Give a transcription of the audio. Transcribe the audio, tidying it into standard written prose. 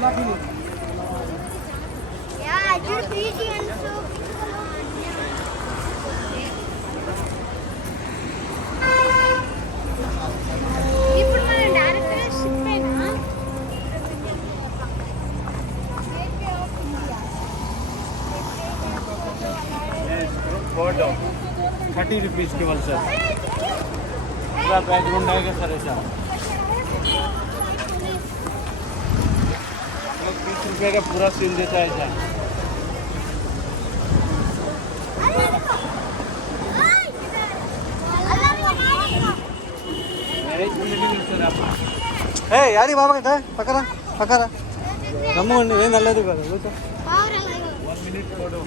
Yeah, just eating and so. ఇప్పుడు మనం direct ship అయినా फोटो 30 रुपीज़ केवल सर पूरा बैकग्राउंड आएगा सर ऐसा 30 रुपये का पूरा सीन देता है ऐसा యాడి బాబా కదా పక్కరా పక్కరా గమ్ముండి ఏం నల్లదు కదా కూర్చో 1 minute फोटो